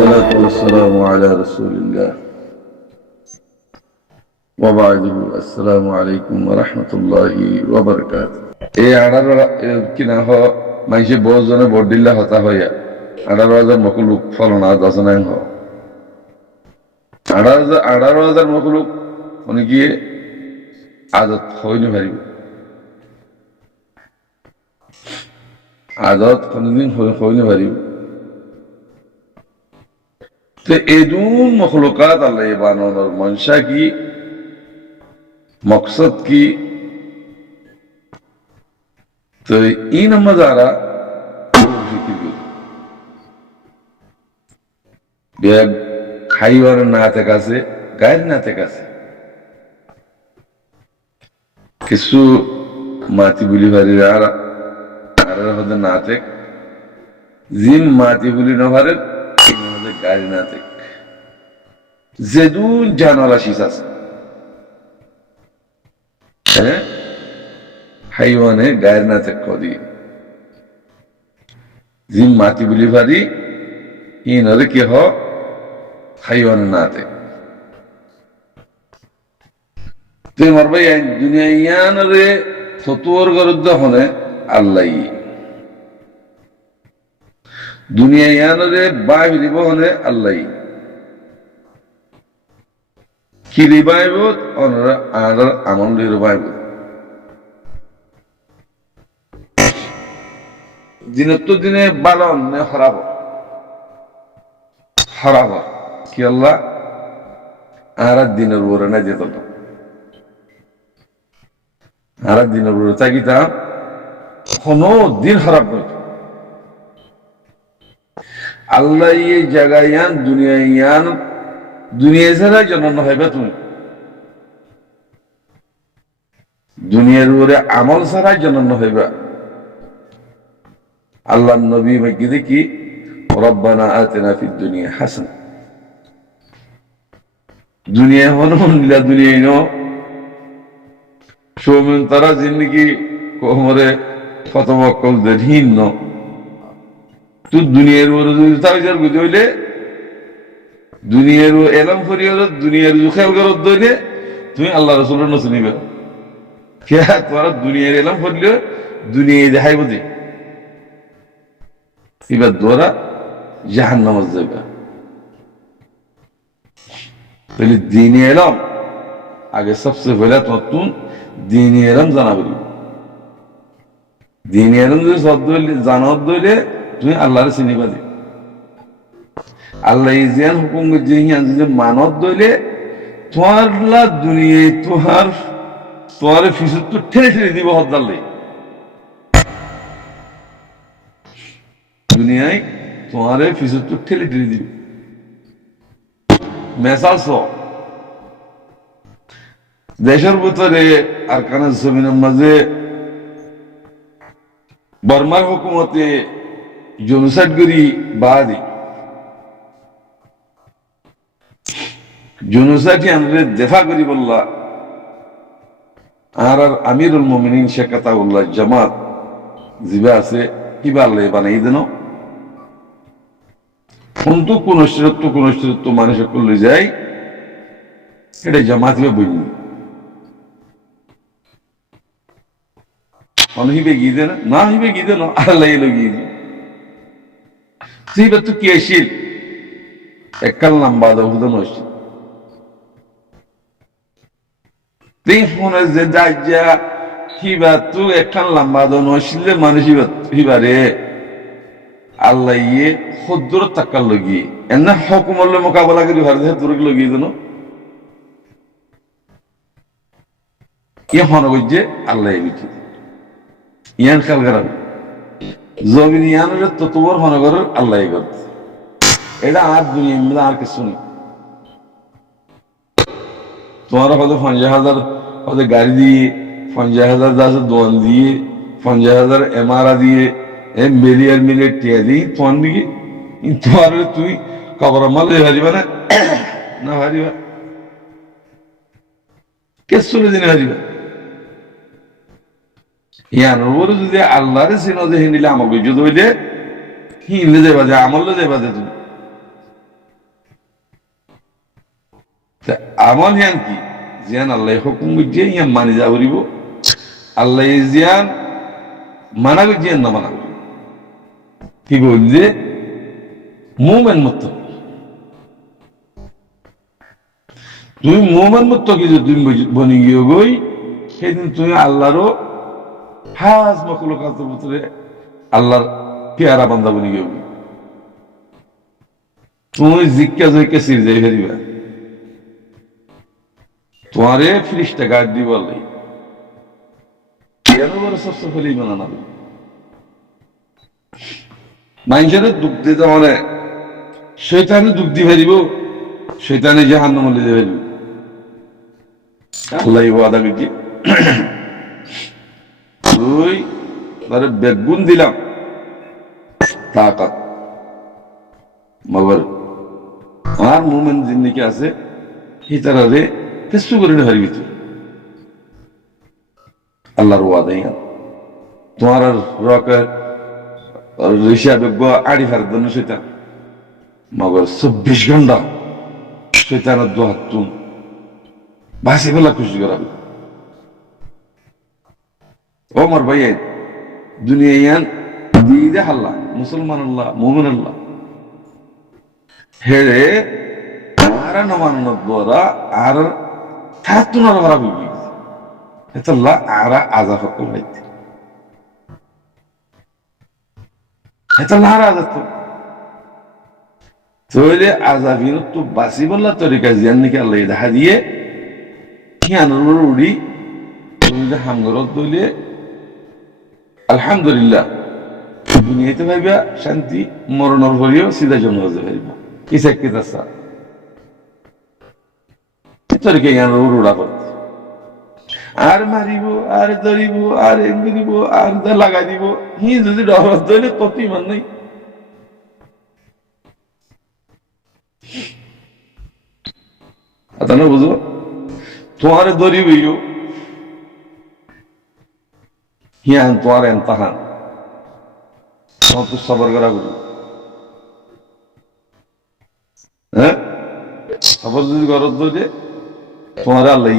والصلاة والسلام على رسول الله وبعد السلام عليكم ورحمة الله وبركاته এই আড়ার কিনা হ মাইসে বহু জনে ভোট দিলে হতা হইয়া 18,000 মকলুক ফলনা দশনাং হ 18,000 মকলুক উনি গিয়ে আদত হইনি পারিব আদত কোনদিন হইনি পারিব তো এদুন মখলুকাত আল্লাহ বানানোর মনসা কি মকসদ কি তো এই নাম্বার দ্বারা খাইবার নাতে কাছে গায়ের নাতে কাছে কিছু মাতি বুলি ভারি আর হতে নাতে জিম মাতি বুলি নভারে গাড়ি নাতে যেদুন জানালা শিস আছে হ্যাঁ হাইওয়ানে গায়ের নাতে কদি জিম মাতি বুলি ভারি ইনরে কি হ হাইওয়ানে নাতে তুই মারবাই দুনিয়া ইয়ানরে ফতুয়ার গরুদ্দ হনে আল্লাহ দুনিয়া ইয়ানরে বাই দিব হনে আল্লাহ কি রিবাইব অনরা আর আমল রিবাইব দিনের তো দিনে বালন নে খারাপ খারাপ কি আল্লাহ আর দিনের উপরে না যেত আর দিনের উপরে চাকিতা কোনো দিন খারাপ নয় আল্লাহ এই জায়গায় ইয়ান দুনিয়া ছাড়া জন্ম হইবে তুমি দুনিয়ার উপরে আমল ছাড়াই জন্ম হইবা আল্লাহ নবী মাইকে দেখি রব্বানা আতিনা ফিদ দুনিয়া হাসানা দুনিয়া হন লীলা দুনিয়া ন সৌমিন তারা জিন্দগি কোমরে ফতবকল দেহীন ন তুই দুনিয়ার উপরে যদি তার বুঝে হইলে দুনিয়ার এলাম করিও দুনিয়ার খেয়াল করত দইলে তুমি আল্লাহ রসুলের নচে নিবে তোমার দুনিয়ার এলাম করলেও দুনিয়া দেখাইব দে এবার দ্বারা জাহান নামাজ যাইবা তাহলে দিনে এলাম আগে সবচেয়ে পহলে তোমার তুন দিনে এলাম জানাবি দিনে এলাম যদি সব জানাত দইলে তুমি আল্লাহরে চিনিবা দে আল্লাহ জিয়ান হুকুম যে হিয়ান যদি মানত দইলে তোমার দুনিয়ায় তোমার ফিসুর তো ঠেলে ঠেলে দিব হদ্দাল্লে দুনিয়ায় তোমার ফিসুর তো ঠেলে ঠেলে দিব মেসাল দেশের ভিতরে আর কানের জমিনের মাঝে বর্মার হুকুমতে জনসাইড করি বাদি জনসাইড আমাদের দেখা করি বললা আর আমিরুল মুমিনিন শেখ আতাউল্লাহ জামাত জিবা আছে কিবা আল্লাহ বানাই দেন কিন্তু কোন স্থিরত্ব মানুষের করলে যায় এটা জামাত হিবে বুঝলি হিবে গিয়ে দেন না হিবে গিয়ে দেন আল্লাহ এলো গিয়ে দি তুই কি আসিল এককাল নাম্বা দাউদন আসছিল তুই ফোনে যে যা হিবা তুই একখান লম্বা দন আসলে মানুষ হিবারে আল্লাহ ইয়ে সদ্দুর টাক্কার লগিয়ে এনে হকুমল্লে মোকাবেলা করি ভারত দূরে লগিয়ে দেন ইয়ে হনগজ্জে আল্লাহ বিটি ইয়ান খেয়াল করাবে জমিন ইয়ানের ততবর হনগরের আল্লাহ করতে এটা আর দুনিয়া আর কিছু নেই তোমার হয়তো 50,000 হয়তো গাড়ি দিয়ে 50,000 দাসের দোয়ান দিয়ে 50,000 এমআরা দিয়ে মিলে টিয়া দিই তোমার দিকে তোমার তুই কবর মালে হারিবা না হারিবা কে চলে দিনে হারিবা ইয়ার ওর যদি আল্লাহরে চিনো যে হিন্দিলে আমাকে যদি হইলে হিন্দি দেবা যে আমলে দেবা যে তুমি আমল ইয়ান কি জিয়ান আল্লাহ হুকুম বুঝিয়ে ইয়ান মানি যা করিব আল্লাহ জিয়ান মানা বুঝিয়ে না মানা করিব কি বলছে মুমেন মত তুমি মোমেন মত কি যদি তুমি বনি গিয়ে গই সেদিন তুমি আল্লাহরও হাজ মখলুকাতের ভিতরে আল্লাহর পেয়ারা বান্দা বনি গিয়ে তুমি জিজ্ঞা জয়কে সির যাই ফেরিবা তোমারে ফিরিস্তা গাড় দিব আল্লাহ কেন বড় সস্ত ফেলি বানানা মানুষের দুঃখ দিতে মানে শৈতানে দুঃখ দিয়ে ফেরিব শৈতানে জাহান্নাম লিয়ে ফেলবে আল্লাহ ওয়াদা করছি তুই তারে বেগুন দিলাম তাকাত মগর আর মুমিন জিন্দিকে আছে হিতারে কিছু করে হারিবি তুই আল্লাহর ওয়াদা ইয়ান তোমার আর রকের ঋষা বেগ আড়ি ফেরার জন্য শৈতান মগর 24 ঘন্টা শৈতানের দোহাত তুম বাসি বেলা খুশি করাবে ও আমার ভাই দুনিয়া ইয়ান দিয়ে হাল্লা মুসলমান আল্লাহ মুমিন আল্লাহ হেরে আর নমানোর দ্বারা আর থাতুনার ভরা বিবি এতল্লাহ আর আজাব করলাইতে এতল্লাহ আর আজাব তৈলে আজাবিন তো বাসি বললা তরিকা জিয়ান নাকি আল্লাহ দেখা দিয়ে হিয়ানোর উড়ি তুমি যে হামগরত দইলে আলহামদুলিল্লাহ দুনিয়াতে ভাইবা শান্তি মরণর ভরিও সিধা জন্ম হতে পারিবা কিসে কিতাসা তরিকা হিয়ানোর উড়া করতে আর মারিব আর ধরিব আর এমনি দিব আর লাগাই দিব হি যদি ডরত দইলে কত ইমান নাই আতানো বুঝো তোমারে ধরিবইও হিয়ান তোমার এমতাহান তোমার তো সবর করা বুঝো হ্যাঁ সবর যদি গরত দে তোমার আল্লাহ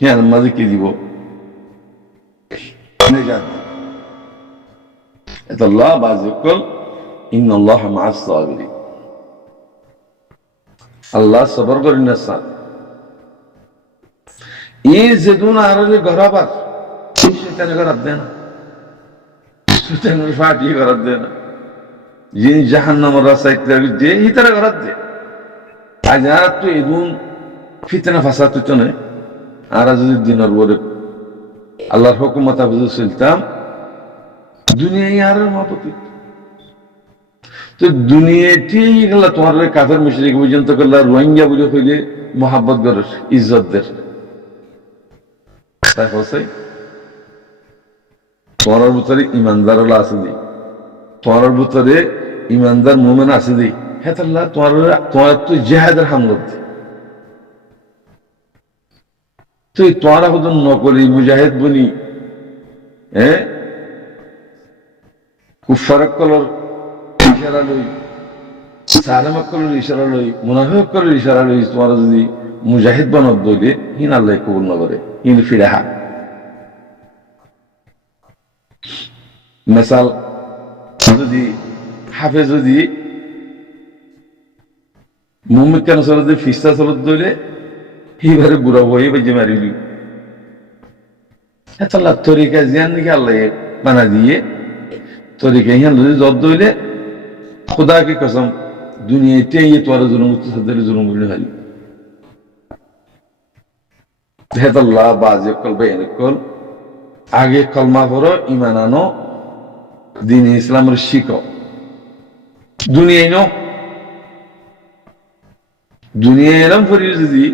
হিয়ান মাঝে কি দিব এটা আল্লাহ বাযকল ইন্নাল্লাহা মা'আস সাবিরিন আল্লাহ সবর করেন না স্যার এই যে দুন আরলে গরাবার শয়তানে গরাব দেয় না শয়তানের ফাটি গরাব দেয় না যিনি জাহান্নামের রাস্তায় যে হিতারা গরাব দেয় আজ আর তো এদুন ফিতনা ফাসাদ তো নয় আর যদি দিনের বলে আল্লাহর হুকুমত বুঝে চলতাম দুনিয়ায় আর মহব্বত তো দুনিয়াতেই গেল তোমার কাফের মুশরিক পর্যন্ত করলে রোহিঙ্গা বলে হইলে মহাব্বত করে ইজ্জতদের তাই হচ্ছে তোমার ভিতরে ইমানদার আছে দি তোমার ভিতরে ইমানদার মুমিন আছে দি হ্যাঁ তাহলে তোমার তোমার তো জিহাদের হামলত তুই তোমার এখন নকলি মুজাহিদ বনি হ্যাঁ কুফারক কলর ইশারা লই সালামক কলর ইশারা লই মুনাফিক কলর ইশারা লই তোমার যদি মুজাহিদ বানত দইলে হিন আল্লাহ কবুল না করে হিন ফিরাহা মিসাল যদি হাফেজ যদি মুমিন কেন সরদ ফিস্তা সরদ দইলে হিবারে বুড়া হয়ে বেজে মারিলি এত আল্লাহ তরিকা জিয়ান নাকি আল্লাহ বানা দিয়ে তরিকা হিয়ান যদি জব দইলে खुदा की कसम दुनिया ये तुम्हारा जुल्म सदर जुल्म बोलने वाली अल्लाह बाज़ कल बयान कल आगे कलमा पढ़ो ईमान आनो दीन इस्लाम शिखो दुनिया नो दुनिया एलम करी যদি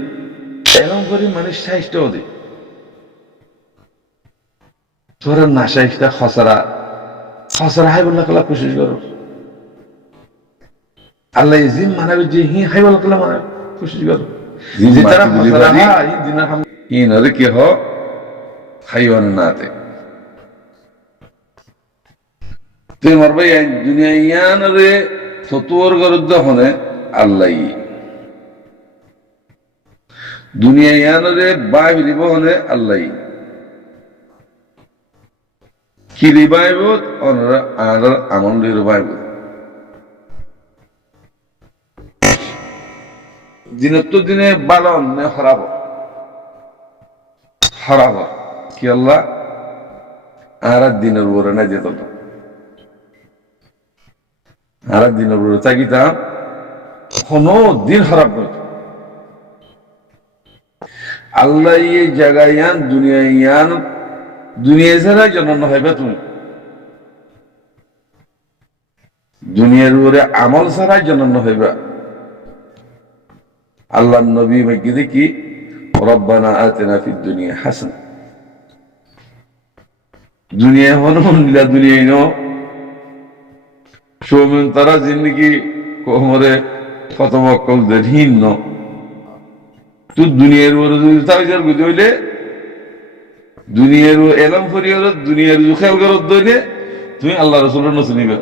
এলম করি মানে সাইজটা ওদের তোরা না সাইজটা খসরা খসরা হাই বললা কলা কোশিশ করো আল্লাহ জিম মানাবে যে হি হাই বললা কলা মানা কোশিশ করো যে তারা খসরা হাই দিন হাম ইন আর কি হ হাইওয়ান নাতে তে মারবে দুনিয়া ইয়ান রে ততোর গরদ হনে আল্লাহ দুনিয়া ইয়ানরে বাইব হলে আল্লাহ কি রিবাইব অনরা আর আমল রিবাইব দিনত দিনে বালন নে খারাপ খারাপ কি আল্লাহ আর দিনের উপরে না যেত না আর দিনের উপরে তাকিতাম কোনো দিন খারাপ নয় আল্লাহ এই জায়গায় ইয়ান দুনিয়া ছাড়া জন্ম হইবে তুমি দুনিয়ার উপরে আমল ছাড়াই জন্ম হইবা আল্লাহ নবী মাইকে দেখি রব্বানা আতিনা ফিদ দুনিয়া হাসানা দুনিয়া হন নীলা দুনিয়া ন সৌমিন তারা জিন্দগি কোমরে কত বকল দেহীন ন তুই দুনিয়ার উপরে যদি তার বুঝে হইলে দুনিয়ার এলাম করি দুনিয়ার খেয়াল করত দইলে তুমি আল্লাহ রসুলের নচে নিবে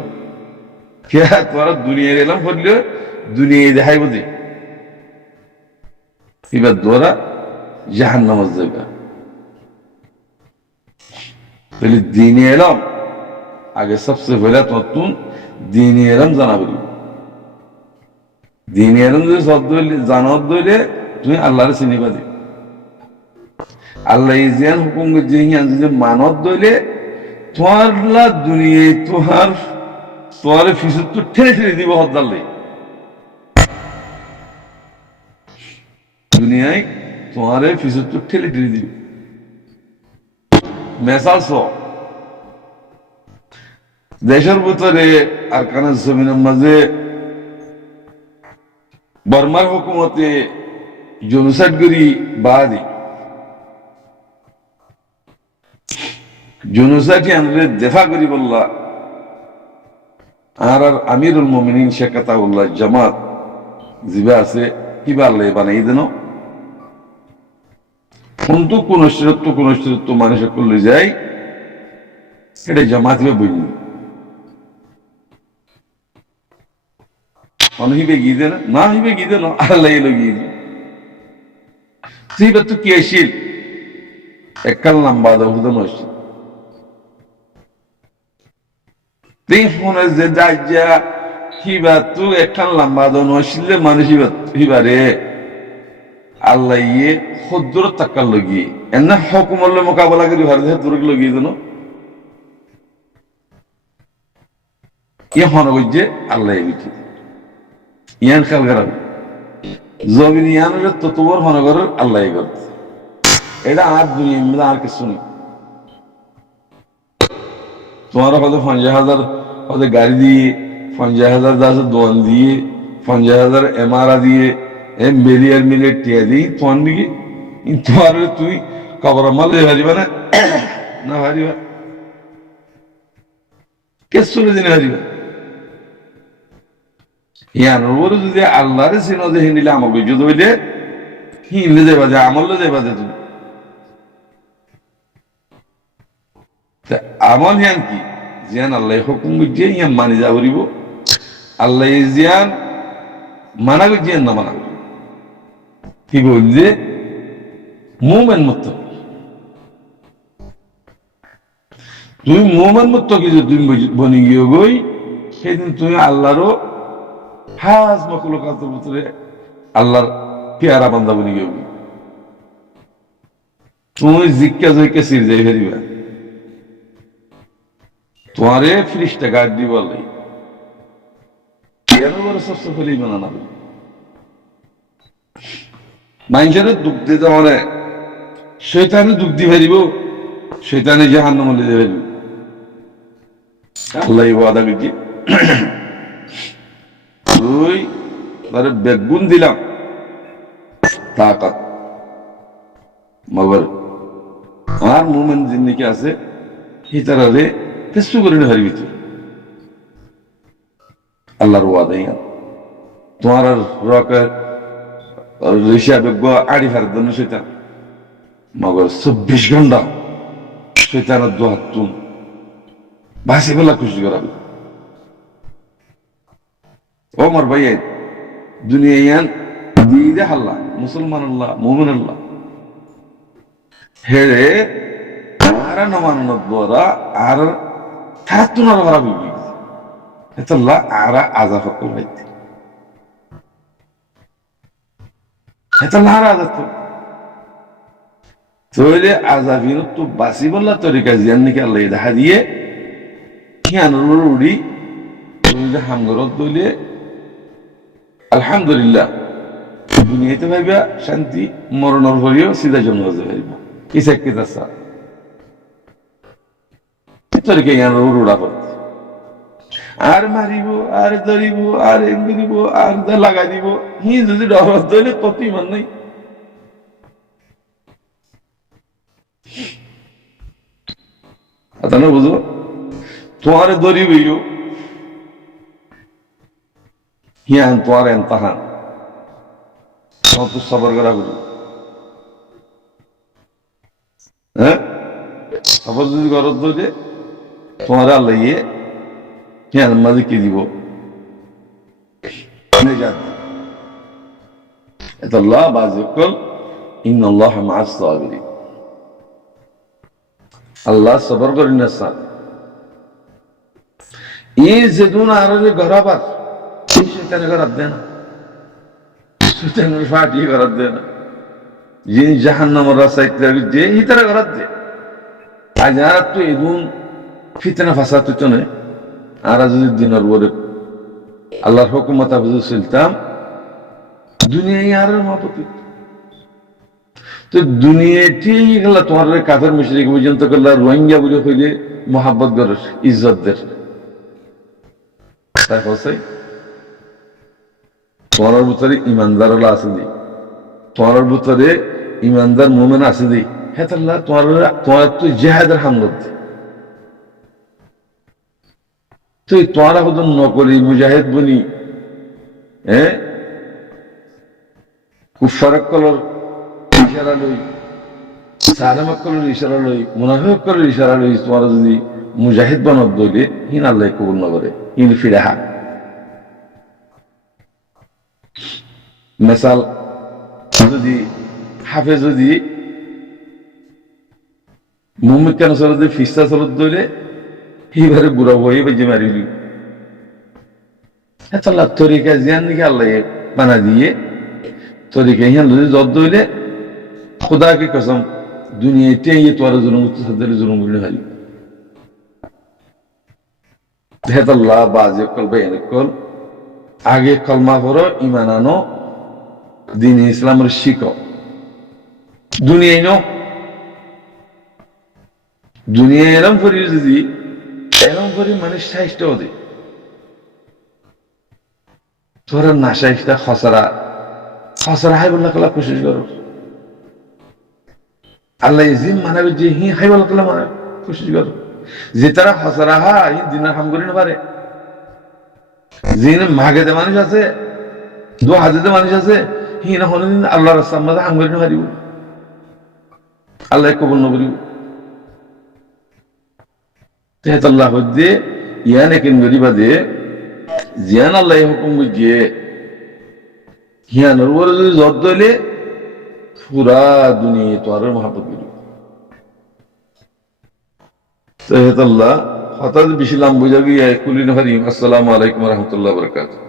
তোমার দুনিয়ার এলাম করলে দুনিয়া দেখাই বুঝি এবার দ্বারা জাহান নামাজ যাইবা তাহলে দিনে এলাম আগে সবচেয়ে পহলে নতুন দিনে এলাম জানাবি দিনে এলাম যদি সব জানত দইলে তুমি আল্লাহর চিনিবা দি আল্লাহ জিয়ান হুকুম যদি মানত দইলে তোমার দুনিয়ায় তোমার ফিসুর তো ঠেলে ঠেলে দিব হদ্দাল্লাই দুনিয়ায় তোমার ফিসুর তো ঠেলে ঠেলে দিব মেসাল দেশের ভিতরে আর কানের জমিনের মাঝে বর্মার হুকুমতে জনসাইড করি বাদি জনসাইড আনলে দেখা করি বললা আর আমিরুল মুমিনিন শেখ আতাউল্লাহ জামাত জিবা আছে কিবা আল্লাহ বানাই দেন কিন্তু কোন স্থিরত্ব মানুষের করলে যায় এটা জামাত হিবে বুঝলি হিবে গিয়ে দেন না হিবে গিয়ে দেন আল্লাহ এলো গিয়ে দিই তুই তো কি আসিল এককাল লম্বা দাউদন আসছিল তুই ফোনে যে যাই যা হিবা তুই একখান লম্বা দাউন আসলে মানুষ হিবারে আল্লাহ ইয়ে খুদ্দুর তাক্কার লগিয়ে এনে হকুমল্লে মোকাবেলা করি ভারত দূরে লগিয়ে দেন ইয়ে হনগজ্জে আল্লাহ বিটি ইয়ান খেয়াল করা জমিন ইয়ানের ততবর হনগরের আল্লাহ করতে এটা আর দুনিয়া আর কিছু নেই তোমার হয়তো 50,000 হয়তো গাড়ি দিয়ে 50,000 দোয়ান দিয়ে 50,000 এমআরআ দিয়ে মিলে টিয়া দিই তোমার দিকে তোমার তুই কবর মালে হারিবা না হারিবা কে চলে দিনে হারিবা ইয়ানোর যদি আল্লাহরে চিন যে হিন্দিলে আমাকে যদি হইলে হিনলে যাবা যে আমলে যাবা যে তুমি আমল হিয়ান কি জিয়ান আল্লাহ হুকুম বুঝিয়ে ইয়ান মানি যা করিব আল্লাহ জিয়ান মানা বুঝিয়ে না মানা করিব কি বলছে মুমেন মুক্ত তুমি মুমেন মুক্ত কিছু তুমি বনি গিয়ে গই সেদিন তুমি আল্লাহরও হাজ মখলুকাতের ভিতরে আল্লাহর পেয়ারা বান্দা বনি গিয়ে তুমি জিজ্ঞা জয়কে সির যাই ফেরিবা তোমারে ফিরিস্তা গাড় দিব আল্লাহ সবচেয়ে ফেলি বানানা মানুষের দুঃখ দিতে মানে শৈতানে দুঃখ দিয়ে ফেরিব শৈতানে জাহান্নামে লিয়ে ফেলবে আল্লাহ ওয়াদা করছি তুই তারে বেগুন দিলাম তাকাত মগর আর মুমিন জিন্দিকে আছে হিতারে কিছু করে না হারিবি তুই আল্লাহর ওয়াদা তোমার রকের ঋষা বেগ আড়ি ফেরার জন্য শৈতান মগর 24 ঘন্টা শৈতানের দোহাত তুম ভাসি বেলা খুশি করাবে ও মোর ভাই দুনিয়া দিয়ে হাল্লা মুসলমান আল্লাহ মুমিন আল্লাহ হেরে আর নমানত বরা আর থাতুনার ভরা বিবি এতল্লা আর আজা ফকল হইতে এতল্লা আর আজাত তৈলে আজাবিন তো বাসি বললা তরিকা জিয়ান নাকি আল্লাহ দেখা দিয়ে হিয়ানোর উড়ি তুমি হামগরত দইলে আলহামদুলিল্লাহ দুনিয়াতে ভাইবা শান্তি মরণর ভরিও সিধা জন্ম ভাইবা ইসাক কিতাসা তরিকা হিয়ানোর উড়া করতে আর মারিব আর ধরিব আর এমনি দিব আর লাগাই দিব হি যদি ডর দইলে কত ইমান নাই আতানো বুঝো তোমার ধরিবইও হিয়ান তোমার এনতাহান তোমার তো সবর করা বুঝো হ্যাঁ সবর যদি গরজ ধরে তোমার আল্লাহ হিয়ান মাঝে কি দিব এতল্লাহ বাজুকল ইন্নাল্লাহ মা'আস সাবিরিন আল্লাহ সবর করেন না সাথ এই যেদুন আরে গরাবার শয়তানে গরাব দেয় না শয়তানের ফাটি গরাব দেয় না যিনি জাহান্নামের রাস্তায় যে হিতারা গরাব দেয় আজ আর তো এদুন ফিতনা ফাসাদ তো নেই আর যদি দিনের বলে আল্লাহর হুকুমত বুঝে চলতাম দুনিয়ায় আর মহাপতি তো দুনিয়াটি গেল তোমার কাফের মুশরিক পর্যন্ত করলা রোহিঙ্গা বলে হইলে মোহাব্বত গরের ইজ্জতদের তাই বলছে তোমার ভিতরে ইমানদার আছে দি তোমার ভিতরে ইমানদার মুমিন আছে দি হ্যাঁ তাল্লাহ তোমার তোমার তো জেহাদের হামলত তুই তোমার হতো নকলি মুজাহিদ বনি হ্যাঁ কুফারক কলর ইশারা লই সালামক কলর ইশারা লই মুনাফিক কলর ইশারা লই তোমার যদি মুজাহিদ বানত দইলে হিন আল্লাহ কবুল না করে হিন ফিরাহা মিসাল যদি হাফেজ যদি মুমিন কেন সরদ ফিস্তা সরদ দইলে হিবারে বুড়া হয়ে বেজে মারিলি এত আল্লাহ তরিকা জিয়ান নাকি আল্লাহ বানা দিয়ে তরিকা হিয়ান যদি জব দইলে खुदा की कसम दुनिया इतने ये तुम्हारा जुल्म सदर जुल्म बोलने वाली बेहतर अल्लाह बाज़ कल बयान कल आगे कलमा पढ़ो ईमान आनो दीन इस्लाम रशिको दुनिया नो दुनिया एलम फरी जी एलम फरी मनुष्य शाइस्ट होते थोड़ा नाशाइस्टा खसरा खसरा है बोलने कला कोशिश करो আল্লাহ জিম মানাবে যে হি হাইবাল কালাম কোশিশ করো যে তারা হসরাহা এই দিনের কাম করি না পারে জিন মাগেতে মানুষ আছে দো হাজাতে মানুষ আছে হি না হলে আল্লাহর রাস্তার মধ্যে কাম করি না পারিব আল্লাহ কবুল না করিব তেহাত আল্লাহ হদ্দে ইয়ানে কেন গরিবা দে জিয়ান আল্লাহ হুকুম বুঝিয়ে হিয়ানোর উপরে যদি জোর দইলে पूरा दुनिया तो आर मोहब्बत करी तो अल्लाह हता बिशिलाम बुझा गया कुलिन हरीम अस्सलामु अलैकुम व रहमतुल्लाहि व बरकातुहू।